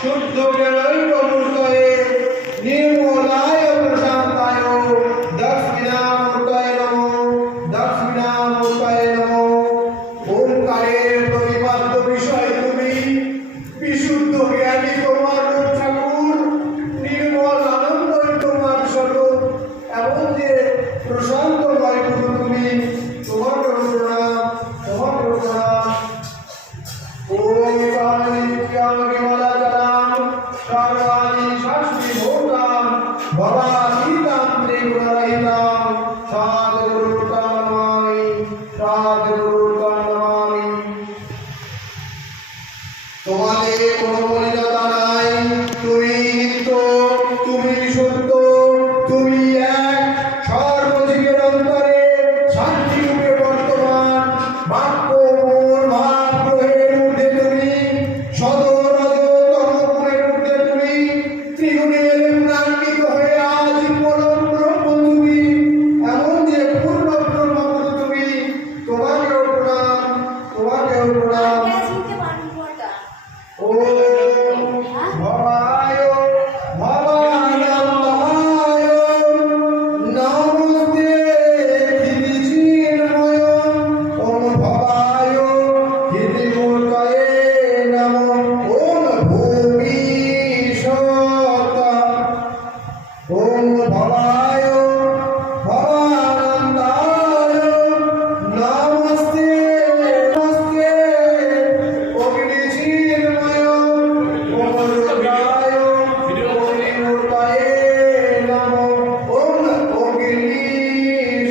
শুদ্ধ জ্ঞানৈক মূর্তয়ে নির্মলায় প্রশান্তায় দক্ষিণামূর্তয়ে নমঃ দক্ষিণামূর্তয়ে নমঃ। ওঙ্কারের প্রতিপাদ্য বিষয় তুমি, বিশুদ্ধ জ্ঞানী তোমার রূপ ঠাকুর, নির্মল আনন্দই তোমার স্বরূপ, এমন যে প্রশান্তময় গুরু তুমি, তোমার প্রণাম, তোমার প্রণাম। ওম কামিক্যাম বিমলাজলাম সর্বাণি শাস্তি ভূতাম ভবাতীতাম ত্রিগুণরহিতাম সদ্গুরুতাং নমামি সদ্গুরুতাং নমামি। তোমাদের কোনো মলিনতা নাই, তুমি নিত্য, তুমি সত্য, তুমি এক, সর্বজীবের অন্তরে শান্তিরূপে বর্তমান, বাক্য মন ভাব গ্রহের ঊর্ধ্বে তুমি, সদর রজতম গুণের ঊর্ধ্বে তুমি, ত্রিগুণের গুণান্বিত হয়ে আজ পরম ব্রহ্ম তুমি, এমন যে পূর্ণ ব্রহ্মগুরু তুমি, তোমাকেও প্রণাম, তোমাকেও প্রণাম। ওম ভবায় ভবানন্দায় নমস্তে ধীরিচিন্ময়। ওম ভবায় ধীরিমূর্তয়ে নমঃ। ওম ভূমিশতা। ওম ভবায় ভবানন্দায় নমস্তে নমস্তে অগ্নিচিন্ময়। ওম রুদ্রায় অগ্নিমূর্তয়ে নমঃ। ওম অগ্নিশতা।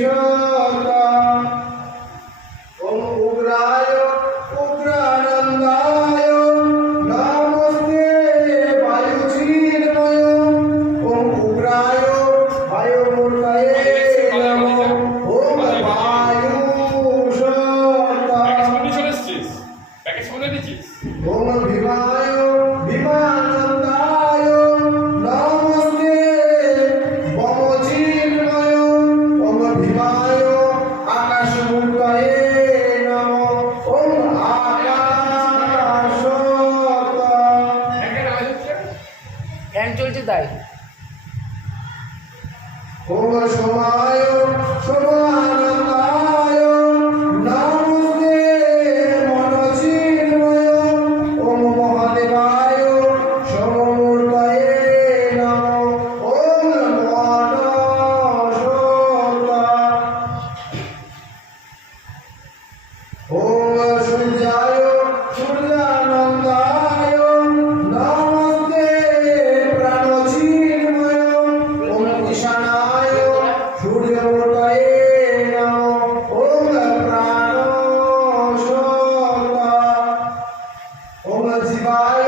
ওম উগ্রায় উগ্রানন্দায় নমস্তে বায়ুচিন্ময়। ওম উগ্রায় বায়ুমূর্তয়ে নমঃ। ওম বায়ুশতা। ওম ভীমায় ভীমানন্দায় নমস্তে বমচিন্ময়। ওম ভীমায় আকাশমূর্তয়ে নমঃ। ওম আকাশতা। ফ্যান চলছে তাই। ওম সোমায় সোমানন্দায় নমস্তে মনচিন্ময়। ওম মহাদেবায় সমমূর্তয়ে নমঃ। ওম মনসতা। ওম সূর্যায় সূর্যানন্দায় নমস্তে প্রাণচিন্ময়। ওম ঈশানায় সূর্যমূর্তয়ে নমঃ। ওম প্রাণসতা। ওম জীবায়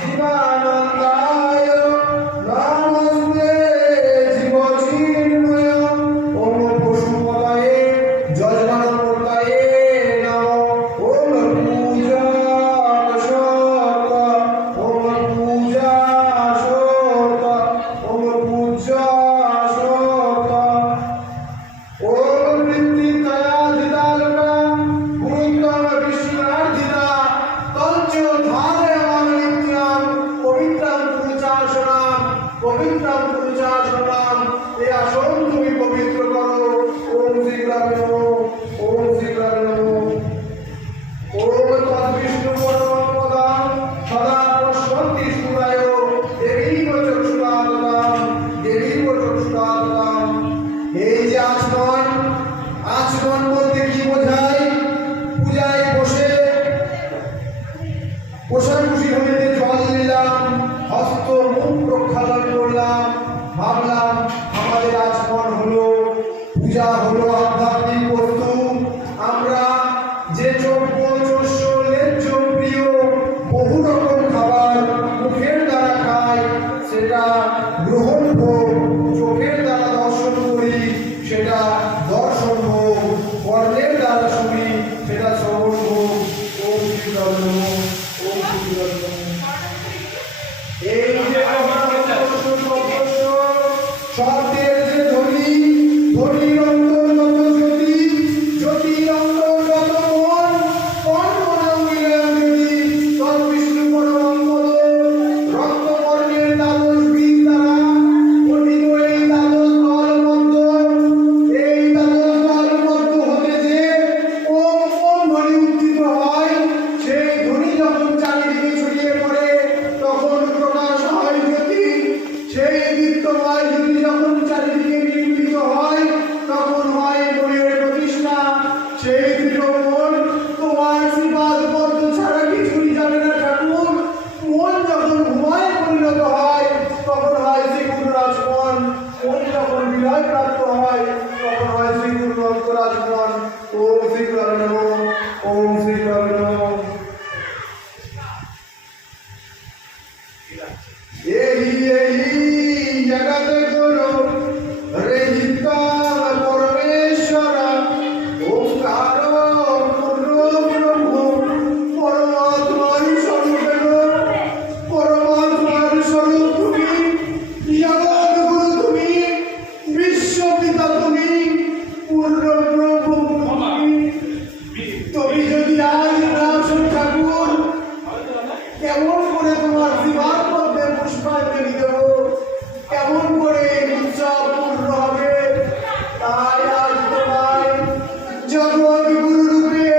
জীবানন্দায় নমস্তে জীবচিন্ময়। ওম পশুপতয়ে যজমানমূর্তয়ে নমঃ। ওম পূজাসতা। ওম পূজাসতা। ওম পূজাসতা। ওম বৃত্তিতয়াধিতালোকা গুরুত্তম বিষ্ণুরার্ধিতা তঞ্চ ধারয়াম নিত্যম পবিত্রম পুরুষাসনাম পবিত্রম পুরুষাসনাম। এই আসন তুমি পবিত্র করো। ওম শ্রীগুরাবে নমঃ। ওম শ্রীগুরাবে নমঃ। ওম তদ্বিষ্ণু পরমং পদং সদা পশ্যন্তি সুরায় দেবীব চক্ষুরাদতাম দেবীব চক্ষুরাদতাম। এই যে আচরণ, আচরণ বলতে কি বোঝায়? পূজায় বসে কোষাকুষি হইতে জল নিলাম, হস্ত মুখ প্রক্ষালন করলাম, ভাবলাম আমাদের আচরণ হলো, পূজা হলো আধ্যাত্মিক বস্তু। আমরা যে যোগ্য যশ লেজ্জ প্রিয় বহু রকম খাবার মুখের দ্বারা খাই, সেটা গ্রহণ ভোগ, চোখের দ্বারা দর্শন করি, সেটা দর্শন ভোগ, কর্ণের দ্বারা শুনি, সেটা শ্রবণ ভোগ। ওম শ্রীগুরাবে নমঃ। ওম শ্রীগুরাবে নমঃ। এই যে শব্দের যে ধ্বনি, ধ্বনির অন্তর্গত জ্যোতি, জ্যোতির অন্তর্গত মন, মন মনং মিলয়ং জ্যোতি তদ্বিষ্ণু পরমং পদ एहि एहि जगत गुरु रहित परमेश्वर ओंकार पूर्ण ब्रह्म परमात्मार स्वरूप परमात्मार स्वरूप তুমি जगत गुरु তুমি विश्व पिता তুমি पूर्ण ब्रह्म তুমি যদি আজ না আসো ঠাকুর কেমন করে তোমার জীবন মধ্যে পুষ্পাঞ্জলি দেব কেমন করে উৎসব পূর্ণ হবে তাই আজ তোমার জগৎ গুরু রূপে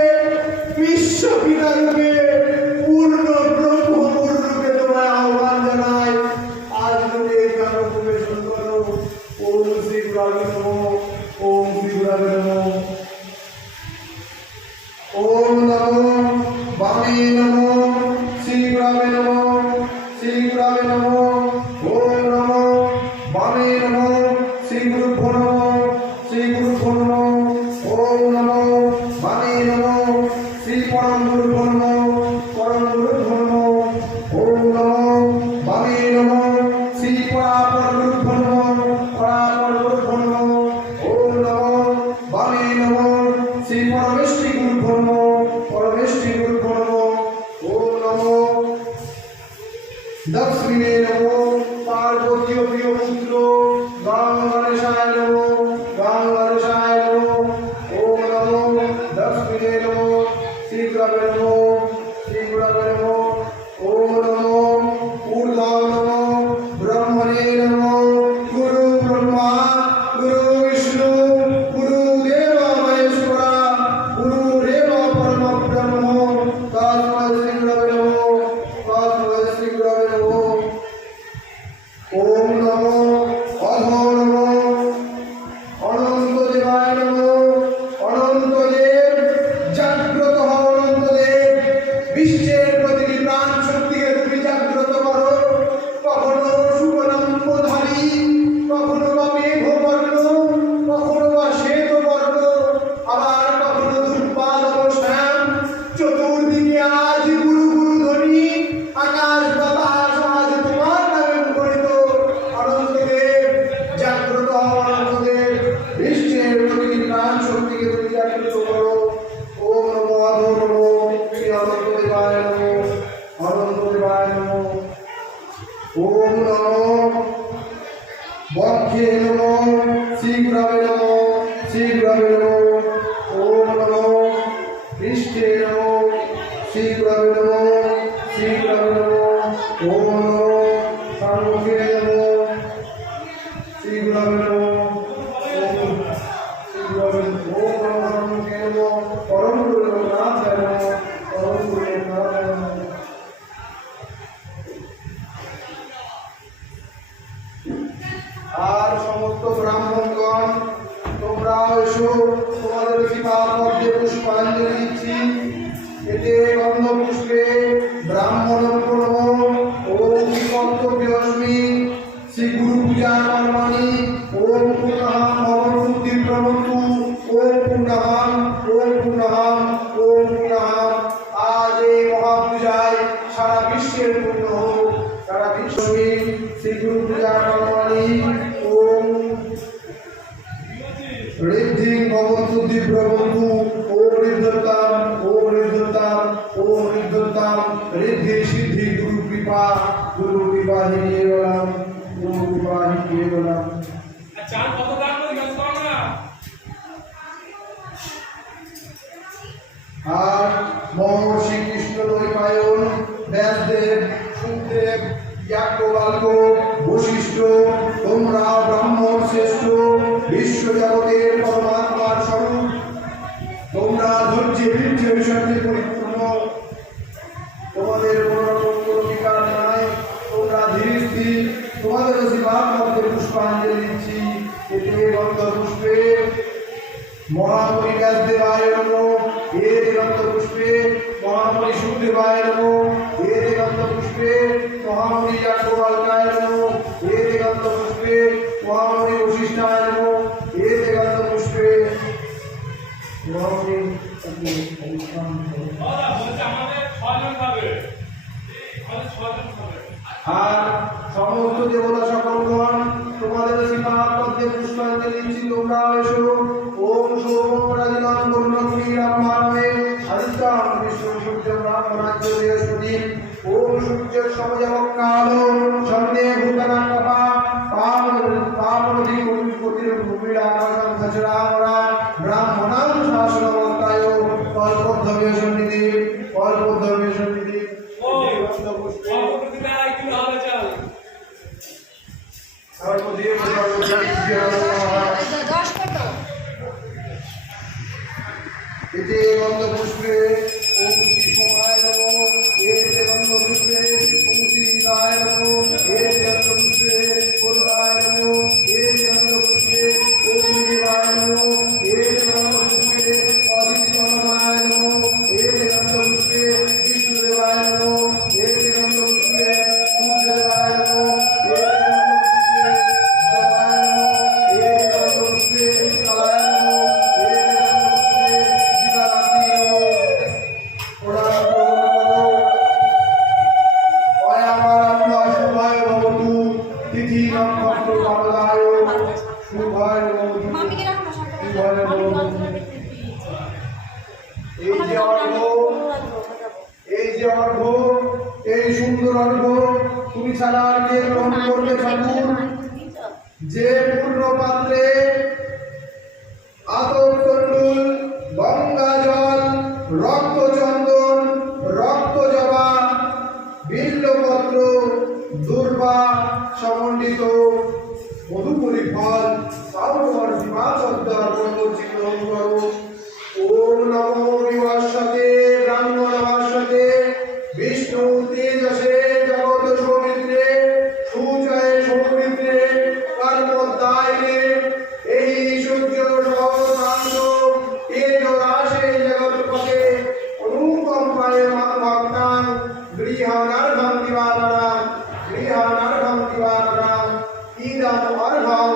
বিশ্ব পিতা রূপে পূর্ণ ব্রহ্ম গুরু রূপে তোমার আহ্বান জানাই আজ তুমি গান পরিবেশন করো ওম শ্রী গুরুবে নমঃ ওম শ্রী গুরুবে নমঃ ओम नमो वामे नमो श्री गुरुवे नमो श्री गुरुवे नमो ओम नमो वामे नमो श्री गुरुभ्यो नमो श्री गुरुभ्यो नमो ओम नमो वामे नमो श्री परम गुरुभ्यो नमो परम गुरुभ्यो नमो ओम नमो वामे नमो श्री परापर गुरुभ्यो नमो परापर गुरुभ्यो नमो ओम नमो वामे नमो श्री परमेष्टि गुरुभ्यो नमो परमेष्टि गुरुभ्यो नमो ओम नमो दक्षिणे नमो पार्वती प्रिय पुत्र गंगणेशाय नमो गंगणेशाय नमो ओम नमो दक्षिणे नमो श्री गुरुवे नमो श्री गुरुवे नमो ओम नमो ऊर्ध्व नमो ब्रह्मणे नमो गुरु ब्रह्मा गुरु विष्णु गुरु देव महेश्वरा गुरुरेव परम ब्रह्म तस्मै श्री गुरुवे नमो तस्मै श्री गुरुवे नमो ओम नमो अधो नमो अनंत देवाय नमो अनंत देव जाग्रत हও अनंत देव বিশ্বের প্রতিটি প্রাণ শক্তিকে তুমি জাগ্রত করো কখনো শুভনামধারী কখনো বা মেঘবর্ণ কখনো বা শ্বেতবর্ণ আবার কখনো দুর্বাদব শ্যাম চতুর্দিকে আজ গুরু গুরু ধ্বনি আকাশ বাতাস আজ তোমার নামে মুখরিত অনন্ত দেব জাগ্রত হও অনন্ত দেব বিশ্বের প্রতিটি প্রাণ শক্তিকে তুমি জাগ্রত করো ওম নমো আধো নমো শ্রী অনন্ত দেবায় নমো অনন্ত দেবায় নমো ओम नमो बक्षे नमो श्री गुरुवे नमो श्री गुरुवे नमो ओम नमो पृष्ठे नमो श्री गुरुवे नमो श्री गुरुवे नमो ओम नमो सर्वके नमो श्री गुरुवे नमो ओम श्री गुरुवे नमो ओम नमो सर्वके नमो परम गुरु नाथ नमो परम गुरु नाथ नमो আর সমস্ত ব্রাহ্মণগণ তোমরাও এসো তোমাদের জীবার মধ্যে পুষ্পাঞ্জলি দিচ্ছি এতে গন্ধ পুষ্পে ব্রাহ্মণ প্রণব ওম কর্তব্যস্মি শ্রী গুরু পূজা কর্মাণি ওম পুনঃ ভবন্তি প্রভন্তু ওম পুনঃ ওম পুনঃ ওম পুনঃ আজ এই মহাপূজায় সারা বিশ্বের পূর্ণ হোক সারা বিশ্বে শ্রী গুরু পূজা কর্মাণি ओम रिद्धि भवन्तु दिव्यबन्धु ओम रिद्धताम रिद्धि सिद्धि गुरु कृपा ही केवलम गुरु कृपा ही केवलम अच्छा কত দাম করে গাছ করো না আর মহর্ষি কৃষ্ণ দ্বৈপায়ন ব্যাসদেব সুখদেব याज्ञवल्क्य वशिष्ठ তোমরা ব্রাহ্মণ শ্রেষ্ঠ বিশ্ব জগতের পরমাত্মার স্বরূপ তোমরা ধৈর্যে বীর্যে বিষয়ে পরিপূর্ণ তোমাদের কোনো বিকার নাই তোমরা ধীর স্থির তোমাদের জীবার মধ্যে পুষ্পাঞ্জলি দিচ্ছি এতে গন্ধ পুষ্পে মহামণি ব্যাসদেবায় নমো এ দিগন্ত পুষ্পে মহামণি সুখদেবায় নমো এ দিগন্ত পুষ্পে মহামণি যাজ্ঞবল্ক্যায় নমো এ দিগন্ত পুষ্পে মহামণি বশিষ্ঠায় নমো এ দিগন্ত পুষ্পে মহামণি দাদা বলছে আমাদের 6 জন খাবে আমাদের 6 জন খাবে আর সমস্ত দেবতা সকলগণ তোমাদের শ্রীপাদ পদ্মে পুষ্পাঞ্জলি দিচ্ছি, তোমরা এসো। ওম সোমরাজিনাম করুণামে আদিত্যাম বিষ্ণু সূর্য ব্রাহ্মণাজ্য বৃহস্পতি। ওম সূর্যের সমজাবক কাল সন্ধ্যে ভূতানা কপা পাপনদী কোটির ভূমির আকাশম সচরামরা ব্রাহ্মণাং শাসনমস্তায় কল্পোদ্ধবে সন্নিধি কল্পোদ্ধবে সন্নিধি। ও অপকৃতিটা একটু হবে চল। এতে গন্ধপুষ্পে ওম শ্রী সোমায় নমঃ, এতে গন্ধপুষ্পে ওম শ্রী ইন্দ্রায় নমঃ, এতে গন্ধপুষ্পে করুণায় নমঃ, এতে গন্ধপুষ্পে ওম দেবায় নমঃ, এতে গন্ধপুষ্পে অদিতিতনয়ায় নমঃ, এতে গন্ধপুষ্পে বিষ্ণুদেবায় নমঃ, এতে গন্ধপুষ্পে সূর্যদেবায় নমঃ, এতে গন্ধপুষ্পে জপায় নমঃ, এতে গন্ধপুষ্পে কালায় নমঃ, এতে গন্ধপুষ্পে গীতারাত্রি নমঃ। প্রণাম গ্রহণ করো। অয়ামারাম্বা শুভায় ভবতু, তিথি নক্ষত্র কামদায় শুভায় ভবতু, শুভায় ভবতু। এই যে অর্ঘ, এই যে অর্ঘ, এই সুন্দর অর্ঘ তুমি ছাড়া আর কে গ্রহণ করবে ঠাকুর? যে পূর্ণ পাত্রে আতরতণ্ডুল, গঙ্গা জল, রক্তচন্দন, রক্তজবা, বিল্বপত্র, দুর্বা সমন্বিত মধুপুরি ফল সাবর সীমাচর্যা করছি গ্রহণ করো। ওম নমো বিভাস্বতে ব্রাহ্মণভাস্বতে বিষ্ণু তেজসে জগৎ সৌমিত্রে সুজয়ে সৌমিত্রে কর্মোদ্দায়নে এই সূর্য সহস্রাংশ তেজ রাশে জগৎপতে অনুকম্পায় ভক্তাং গৃহানার্ঘং দিবাকরাং গৃহানার্ঘং দিবাকরাং ইদং অর্ঘং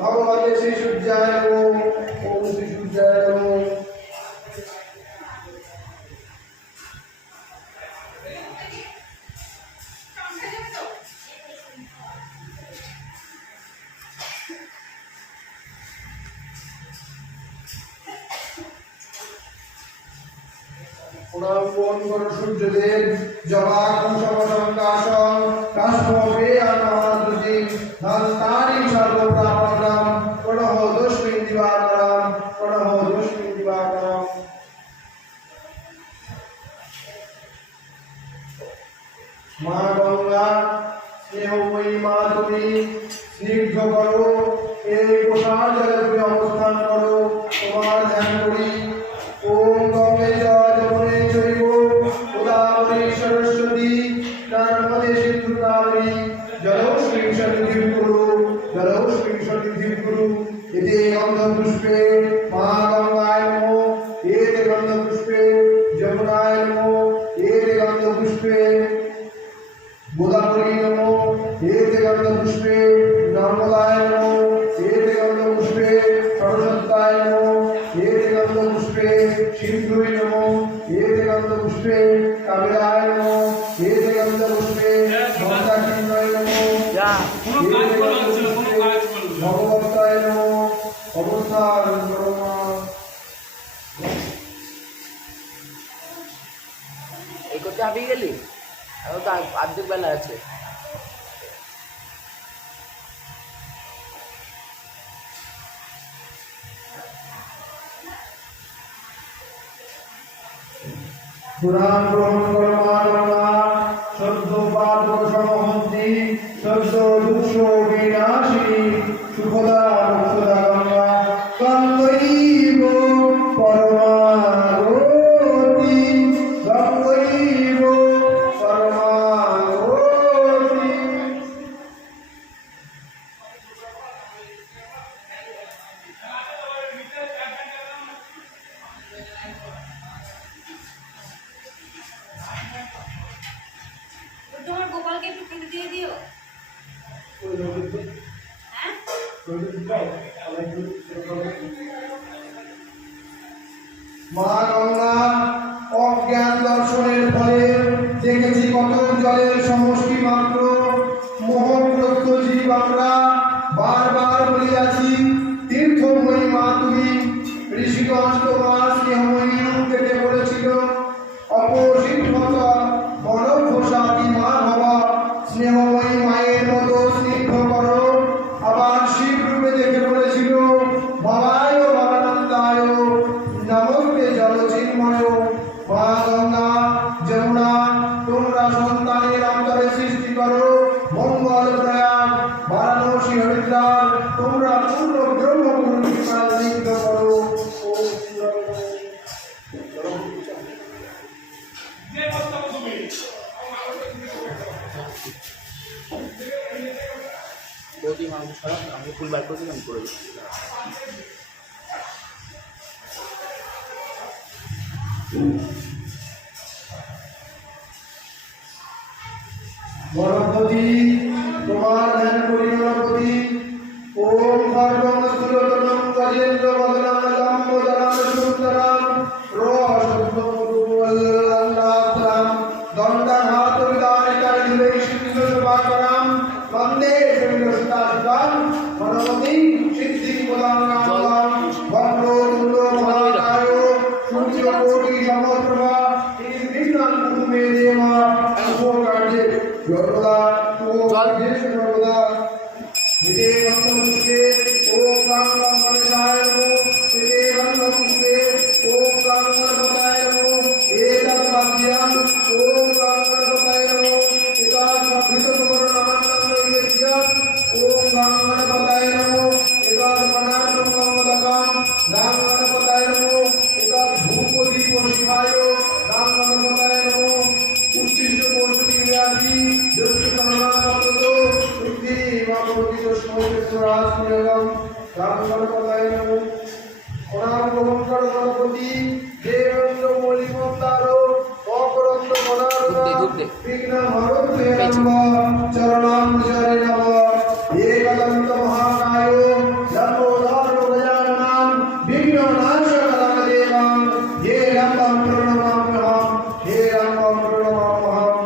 ভগবতে শ্রী সূর্যায় নমঃ। ওম শ্রী সূর্যায় নমঃ। প্রণাম গ্রহণ করো সূর্যদেব। জবা কুসুম সংকাশং কাশমপে আনমাদ্রুতি ধন্তারি সর্বপ্রাপদম প্রণহ দোষ্মিন দিবাকরম প্রণহ দোষ্মিন দিবাকরম। মা গঙ্গা স্নেহময়ী মা তুমি স্নিগ্ধ করো, এই প্রসাদ জলে তুমি অবস্থান করো, তোমার ধ্যান করি। ওম গঙ্গে যমুনে চৈব গোদাবরী সরস্বতী নর্মদে সিন্ধু কাবেরী জলস্মিং সন্নিধিং কুরু জলস্মিং সন্নিধিং কুরু। এতে গন্ধপুষ্পে মা গঙ্গায় নমঃ, এতে গন্ধপুষ্পে যমুনায় নমঃ, এতে গন্ধপুষ্পে গোদাবরী নমঃ, এতে গন্ধপুষ্পে নর্মদায় নমঃ, এতে গন্ধপুষ্পে সরস্বত্যায় নমঃ, এতে গন্ধপুষ্পে সিন্ধুই নমঃ, এতে গন্ধপুষ্পে কাবেরায় নমঃ, এতে গন্ধপুষ্পে মন্দাকিন্নয় নমঃ, কোনো কাজ করা হচ্ছে না, কোনো কাজ করবে না। ভগবতায় নমঃ। অবস্থান ব্রহ্মা। এই করতে হাঁপিয়ে গেলি? এখন তো অর্ধেক বেলা আছে। পুরাণ গ্রহণ করো মা গঙ্গা, সদ্য পাপ সমহন্তি সদ্য দুঃখ বিনাশিনী সুখদা মুক্ষদা গঙ্গা গঙ্গৈব পরমাগতি গঙ্গৈব পরমাগতি। তোমার গোপালকে একটু খেতে দিয়ে দিও। হ্যাঁ মা গঙ্গা অজ্ঞান দর্শনের ফলে দেখেছি কত জলের সমষ্টি মাত্র ওই মায়ের মতো স্নিগ্ধ করো। আবার শিব রূপে দেখে বলেছিল, ভবায় ভবানন্দায় নমস্তে জলচিন্ময়। মা গঙ্গা যমুনা তোমরা সন্তানের অন্তরে সৃষ্টি করো মঙ্গল প্রয়াগ বারাণসী হরিদ্বার তোমরা পূর্ণ ব্রহ্মগুরু লিপ্ত করো। যে বক্তব্য তুমি বৌদি মাংস ছাড়া আমি ফুল বার করে দিলাম করে দিচ্ছি। গণপতি তোমার ধ্যান করি গণপতি। ওম সর্বমস্তুলতনম গজেন্দ্র বদনাম লম্বোদরাম সুন্দরাম রোষদ্ভুবল্লন্দাত্রাম দণ্ডাঘাত বিদারিকার ধীরে সিদ্ধসুভাকরাম বন্দে সুন্দরস্তাস্তাম গণপতি সিদ্ধি প্রদানাম বক্রতুণ্ড মহাকায় সূর্যকোটি সমপ্রভা নির্বিঘ্নং কুরু মে দেব শুভকার্যে সর্বদা সর্বদা হিতে গন্ধপুষ্পে ওম গাঙ্গম গণেশায় নমঃ। হিতে গন্ধপুষ্পে ওম গাঙ্গণপতায় নমঃ। এতদ্বাদ্যম ওম গাঙ্গণপতায় নমঃ। এতদ্ভৃতসুবর্ণমণ্ডলইয়স্যম ওম গাঙ্গণপতায় নমঃ। এতদ্মনার্থমঙ্গলকম গাঙ্গণপতায় নমঃ। এতদ্ধূপদীপশিখায় গাঙ্গণপতায় নমঃ। উচ্ছিষ্ট পশুটি ব্যাধি যস্য প্রণামতো বুদ্ধি মাপতিত স্মৌতেশ্বরাস্মিয়গম গাঙ্গণপতায় নমঃ। প্রণাম গ্রহণ গণপতি দেবেন্দ্র মলিমন্দারো অপরন্ত ঘুরতে। বিঘ্ন হরতে নমঃ চরণাম্বুজরে নমঃ। একদন্ত মহাকায় লম্বোদর গজাননাম বিঘ্ননাশকরামদেবং হে রম্বং প্রণমাম্যহম হে রম্বং প্রণমাম্যহম।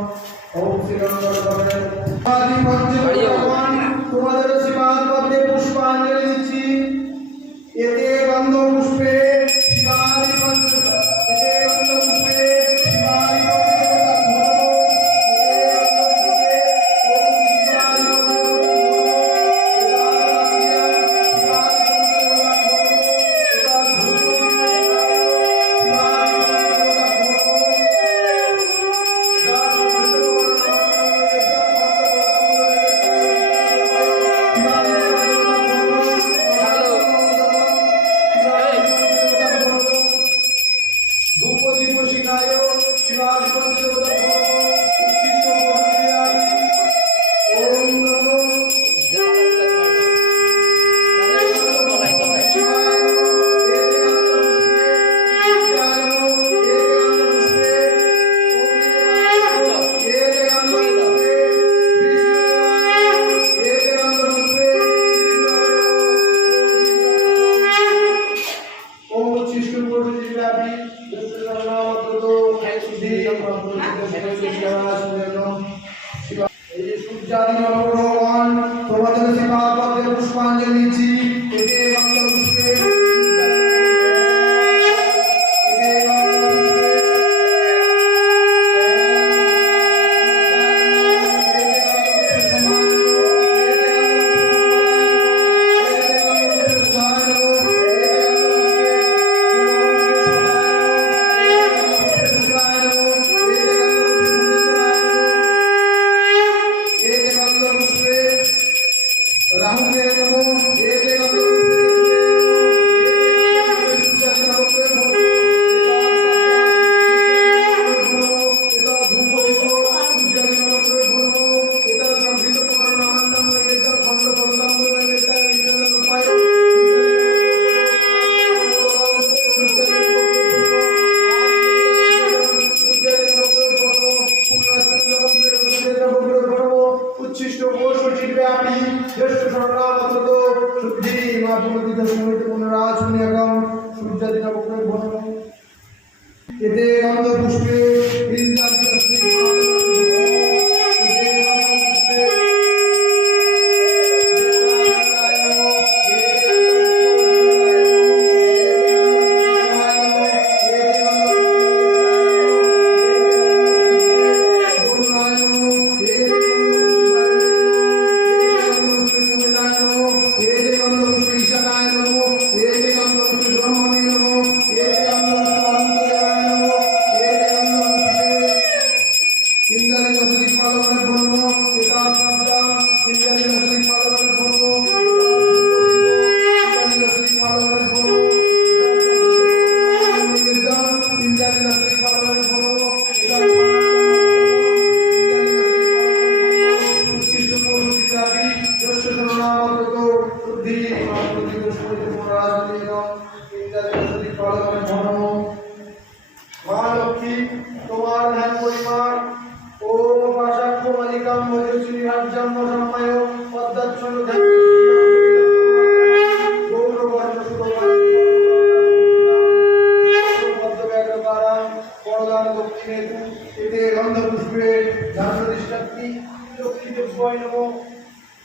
ওম শ্রী গণপতয়ে নমঃ। আদি পঞ্চভগবান তোমাদের শিবাদ পদ্মে পুষ্পাঞ্জলি দিচ্ছি। এতে গন্ধ পুষ্পে শিবাদি পঞ্চ এতে গন্ধ পুষ্পে শিবাদি ভগবান তোমাদের সেবা পথে পুষ্পাঞ্জলি দিচ্ছি। এতে গন্ধ পুষ্পে উচ্ছিষ্ট কোষটি ব্যাপী জ্যেষ্ঠ সর্বনামত শুদ্ধি মাধুমতিত সমৃত পুনরাচুন্যকম সূর্যাদি নবগ্রহ ভনম। এতে গন্ধ পুষ্পে বৃন্দাদি মা লক্ষ্মী তোমার ধ্যান পরিমাণ ও পাশাক্ষ মালিকাম মজুশ্রী রাজ্যাম সম্মায় পদ্মাচ্ছন্ন ধ্যান গৌরবর্ণ সুরবাণ পদ্মব্যাঘ্রকারাম বরদান দক্ষিণেতু এতে গন্ধপুষ্পে ধ্যানদৃষ্টাত্তি লক্ষ্মীদেব্যায় নমঃ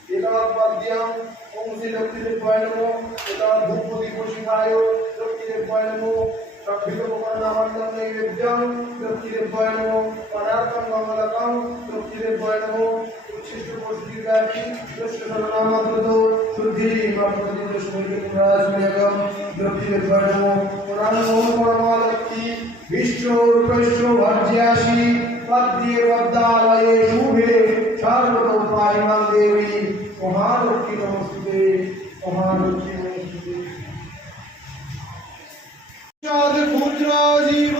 এতাবদ্বাদ্যাম ওম শ্রী লক্ষ্মীদেব্যায় নমঃ এতাবদ্ ধূপদীপশিখায় লক্ষ্মীদেব্যায় নমঃ সভ্যপকর্ণামণ্ডল নৈবেদ্যং লক্ষ্মীদেব্যায় নমঃ পদার্থং মঙ্গলকং লক্ষ্মীদেব্যায় নমঃ উচ্ছিষ্ট পুষ্টিকারি দশনামাত্রত শুদ্ধি মাতৃ দশমৈকরাজমেয়ং লক্ষ্মীদেব্যায় নমঃ পুরাণো পরমালক্ষ্মী বিষ্ণুর্পৈষ্ণ ভজ্যাসি পদ্মে পদ্মালয়ে শুভে সর্বতোপায়িমাং দেবী মহালক্ষ্মী নমস্তুতে মহালক্ষ্মী নমস্তুতে পুত্র জীব